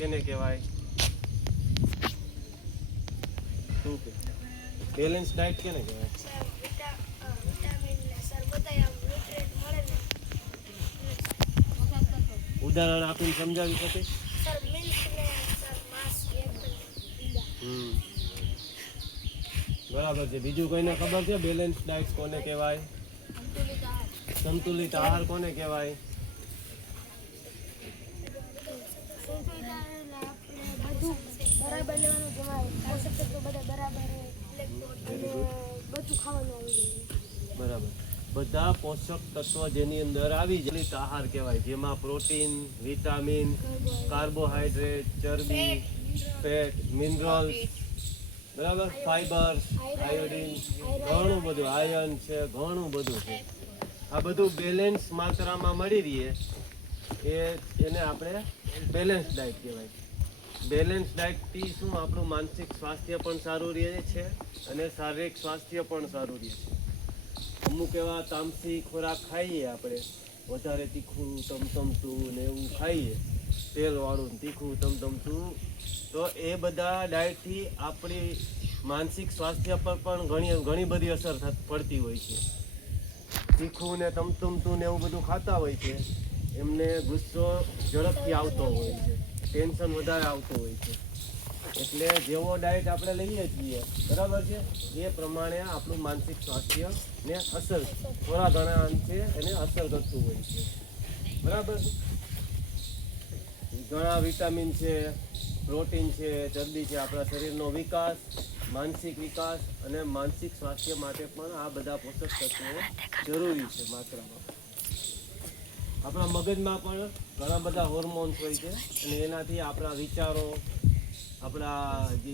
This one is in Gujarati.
કેને કહેવાય? શું કે બેલેન્સ ડાયટ કેને કહેવાય? ઉદાહરણ આપીને સમજાવી શકે? બરાબર છે. બીજું કોઈને ખબર છે બેલેન્સ ડાયટ કોને કહેવાય? સંતુલિત આહાર કોને કહેવાય? બરાબર લેવાનું, જેમાં પોષક તત્વો બધા બરાબર બધું ખાવાનું આવી જાય. બરાબર. બધા પોષક તત્વો જેની અંદર આવી જાય સંતુલિત આહાર કહેવાય, જેમાં પ્રોટીન, વિટામિન, કાર્બોહાઈડ્રેટ, ચરબી, ફેટ, મિનરલ્સ, બરાબર, ફાઈબર, આયોડીન, ઘણું બધું, આયર્ન છે, ઘણું બધું છે. આ બધું બેલેન્સ માત્રામાં મળી રહીએ એને આપણે બેલેન્સ ડાયટ કહેવાય. બેલેન્સ ડાયટથી શું આપણું માનસિક સ્વાસ્થ્ય પણ સારું રહે છે અને શારીરિક સ્વાસ્થ્ય પણ સારું રહે છે. અમુક એવા તામસી ખોરાક ખાઈએ આપણે, વધારે તીખું તમતમતું ને એવું ખાઈએ, તેલવાળું તીખું તમતમતું, તો એ બધા ડાયટથી આપણી માનસિક સ્વાસ્થ્ય પર પણ ઘણી બધી અસર પડતી હોય છે. તીખું ને તમતમતું ને એવું બધું ખાતા હોય છે, એમને ગુસ્સો ઝડપથી આવતો હોય છે, ટેન્શન વધારે આવતું હોય છે. એટલે જેવો ડાયટ આપણે લઈએ છીએ, બરાબર છે, એ પ્રમાણે આપણું માનસિક સ્વાસ્થ્યને અસર થોડા ઘણા અંશે એને અસર કરતું હોય છે. બરાબર. ઘણા વિટામિન છે, પ્રોટીન છે, ચરબી છે, આપણા શરીરનો વિકાસ, માનસિક વિકાસ અને માનસિક સ્વાસ્થ્ય માટે પણ આ બધા પોષક તત્વો જરૂરી છે માત્રામાં. આપણા મગજમાં પણ ઘણા બધા હોર્મોન્સ હોય છે અને એનાથી આપણા વિચારો, આપણા જે